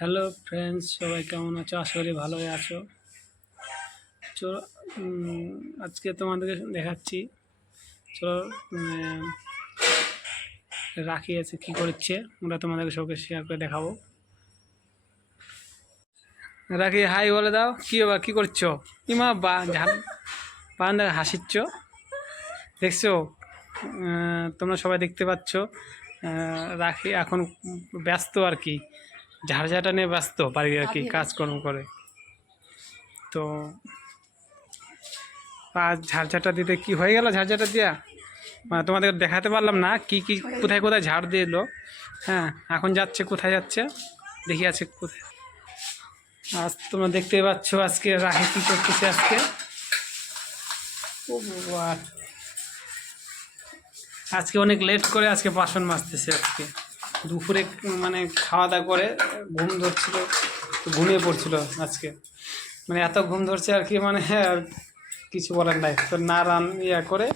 Hello friends, সবাই কেমন আছো? আশা করি ভালোই আছো। চলো, আজকে তোমাদেরকে দেখাচ্ছি। চলো, রাখি আছে কি করছে ওরা তোমাদেরকে সবকে শেয়ার করে দেখাবো। রাখি, হাই বলে দাও। কি বাবা, কি করছো? ইমা বারান্দা হাসিচ্ছ, দেখছো? তোমরা সবাই দেখতে পাচ্ছ। রাখি এখন ব্যস্ত আর কি, ঝাড়ঝাঁটা নিয়ে ব্যস্ত বাড়ির আর কি, কাজকর্ম করে। তো আর ঝাড়ঝাঁটা দিতে কি হয়ে গেল? ঝাড়ঝাঁটা দিয়া তোমাদের দেখাতে পারলাম না কি কি কোথায় কোথায় ঝাড় দিয়ে এলো। হ্যাঁ, এখন যাচ্ছে, কোথায় যাচ্ছে দেখি আছে কোথায়। আজ তোমরা দেখতে পাচ্ছ আজকে রাখি কি করতেছে আজকে। ও বাবা, আজকে অনেক লেট করে আজকে বাসন মাজতেছে। আজকে দুপুরে মানে খাওয়া দাওয়া করে ঘুম ধরছিল, তো ঘুমিয়ে পড়ছিল আজকে। মানে এত ঘুম ধরছে আর কি, মানে আর কিছু বলার নাই। তো না করে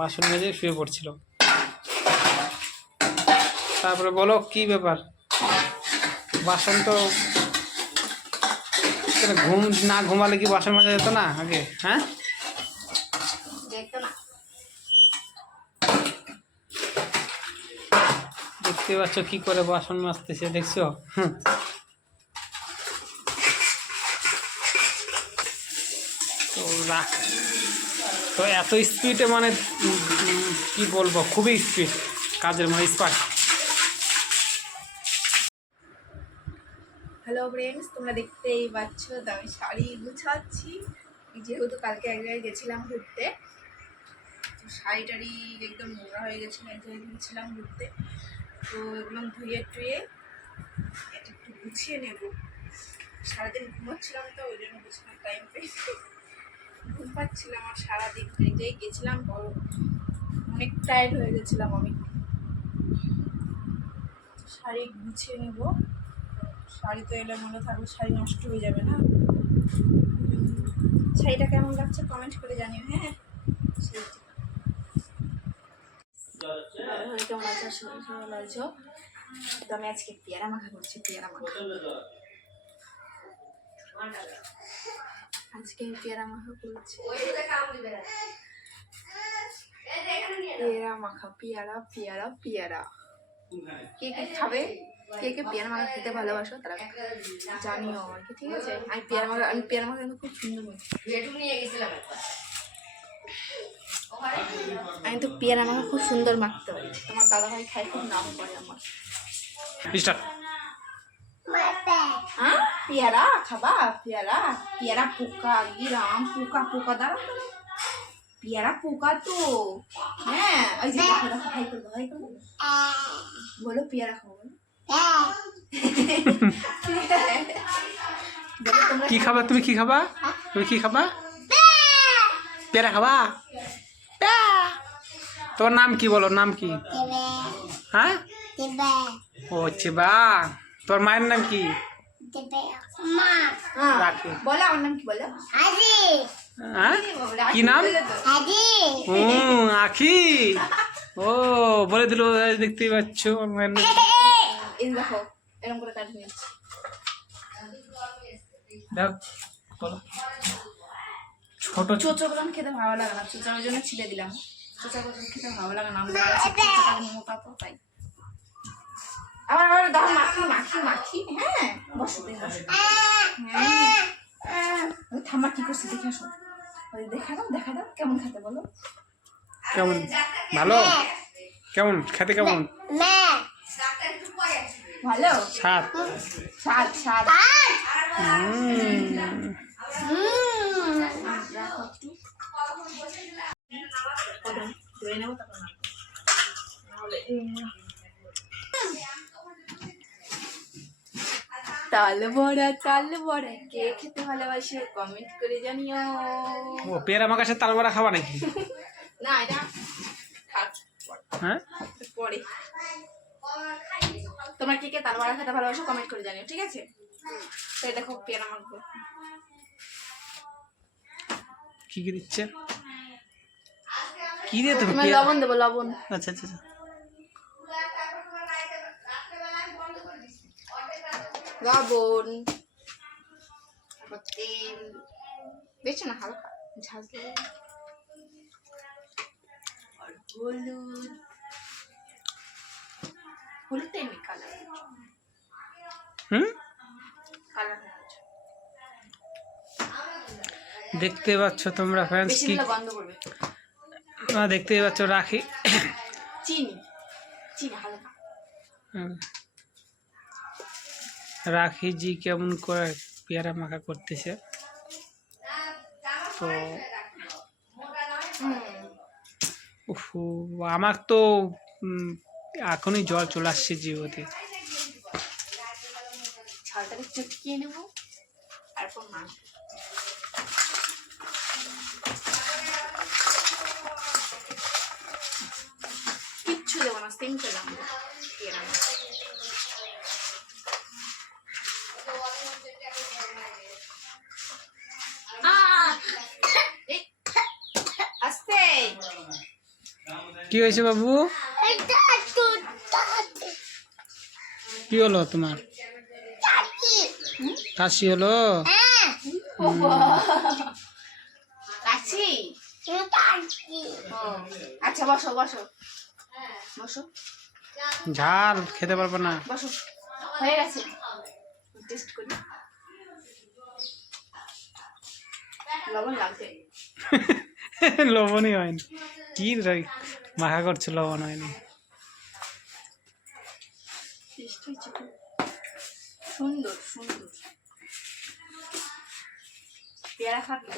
বাসন মেজে শুয়ে পড়ছিল। তারপরে বলো কি ব্যাপার? বাসন তো ঘুম না ঘুমালে কি বাসন মাজা যেত না আগে? হ্যাঁ, দেখতে পাচ্ছ কি করে বাসন মাজতেছে, দেখছো? তো তো এত স্পিডে, মানে কি বলবো, খুবই স্পিড কাজের, মানে স্পার্ট। হ্যালো ফ্রেন্ডস, তোমরা দেখতেই পাচ্ছ তো আমি শাড়ি গুছাচ্ছি, যেহেতু কালকে এক জায়গায় গেছিলাম ঘুরতে। তো শাড়ি টাড়ি একদম নোংরা হয়ে গেছিলো, এক জায়গায় গেছিলাম ঘুরতে। তো এগুলো ধুয়ে টুয়ে এটা একটু গুছিয়ে নেব। সারাদিন ঘুমোচ্ছিলাম তো ওই জন্য গুছানোর টাইম পেয়ে ঘুম পাচ্ছিলাম। আর সারাদিন এক জায়গায় গেছিলাম, বড় অনেক টায়ার্ড হয়ে গেছিলাম আমি। শাড়ি গুছিয়ে নেব, শাড়ি তো এলে মনে থাকবে, শাড়ি নষ্ট হয়ে যাবে না। শাড়িটা কেমন লাগছে কমেন্ট করে জানিও। হ্যাঁ, কেমন আছো? ভালো আছো? তো আমি আজকে পেয়ারা মাখা করছি। পেয়ারা মাখা আজকে পেয়ারা মাখা করছি। পেয়ারা মাখা, পেয়ারা পেয়ারা পেয়ারা। কে কে খাবে? কে কে পেয়ারা মাখা খেতে ভালোবাসো তারা জানিও আমাকে, ঠিক আছে? আমি পেয়ারা মাখা কিন্তু খুব সুন্দর নিয়ে গেছিলাম। আমি তো পেয়ারা মাখা খুব সুন্দর মাখতে পারি। তোমার দাদা ভাই খাই, খুব নাম করে আমার। হ্যাঁ, পেয়ারা খাবা? পেয়ারা পেয়ারা পোকা, গিরাম পোকা পোকা দ্বারা পেয়ারা পোকা তো। হ্যাঁ, ওই যে দেখো দেখো, ভাই করবো ভাই করবো, বলো পেয়ারা খাবো, বলো। কি খাবা তুমি? কি খাবা তুমি? কি খাবা? পেয়ারা খাবা? তোমার নাম কি? বলো নাম কি? হ্যাঁ, ও চিবা। তোর মায়ের নাম কি? রাখি। বলো আমার নাম কি? বলো। হ্যাঁ, কি নাম? আখি। ও বলে দিল, দেখতেই পাচ্ছ। এই দেখো এরকম করে কাটে নিচ্ছি। বলো। ছোট চোচোগুলো খেতে ভালো লাগে না, চোচা ওই জন্য ছিঁড়ে দিলাম। চোচাগুলো খেতে ভালো লাগে না, মোটা তো তাই। আবার আবার দেখো মাখি মাখি মাখি। হ্যাঁ, বসো বসো। হ্যাঁ, ঠাম্মা কি করছে দেখে আসো। দেখা দাও কেমন খেতে, বলো। কেমন? ভালো? কেমন খেতে? কেমন ভালো? স্বাদ? স্বাদ স্বাদ। তাল বড়া কে খেতে ভালোবাসে কমেন্ট করে জানিও। ও পেয়ারা মাখার সাথে তাল বড়া খাবা নাকি? না, এটা হ্যাঁ, পরে। তোমরা কে কে তাল বড়া খেতে ভালোবাসো কমেন্ট করে জানিও, ঠিক আছে? তো দেখো পেয়ারা মাখবো। কি কি দিচ্ছে? কি দিয়ে তুমি? লবণ দেবো, লবণ। আচ্ছা আচ্ছা। লবণ, তারপর তেল, বেশি না হালকা ঝাল দেবো, আর হলুদ, হলুদটা এমনি কালার হুম কালার দেখতে পাচ্ছ তোমরা ফ্রেন্ডস বেশি কি দিলে গন্ধ করবে। দেখতেই পাচ্ছ রাখি চিনি চিনি হালকা রাখি জি কেমন করে পেয়ারা মাখা করতেছে। তো উফু, আমার তো এখনই জল চলে আসছে জিভতে। ঝালটাকে চটকিয়ে নেবো, তারপর মাছ কিচ্ছু দেবো না, সিম্পল আমরা পেয়ারা মাছ। আস্তে কি হয়েছে বাবু? কি হলো তোমার? কাশি হলো? কাছি, আচ্ছা বসো বসো বসো ঝাল খেতে পারবো না। বসো, হয়ে গেছে, টেস্ট করি। লবণ লাগবে, লবণই হয়নি। কি মাখা করছে, লবণ হয়নি। টেস্ট হয়েছে খুব সুন্দর সুন্দর। পেয়ারা খাবি?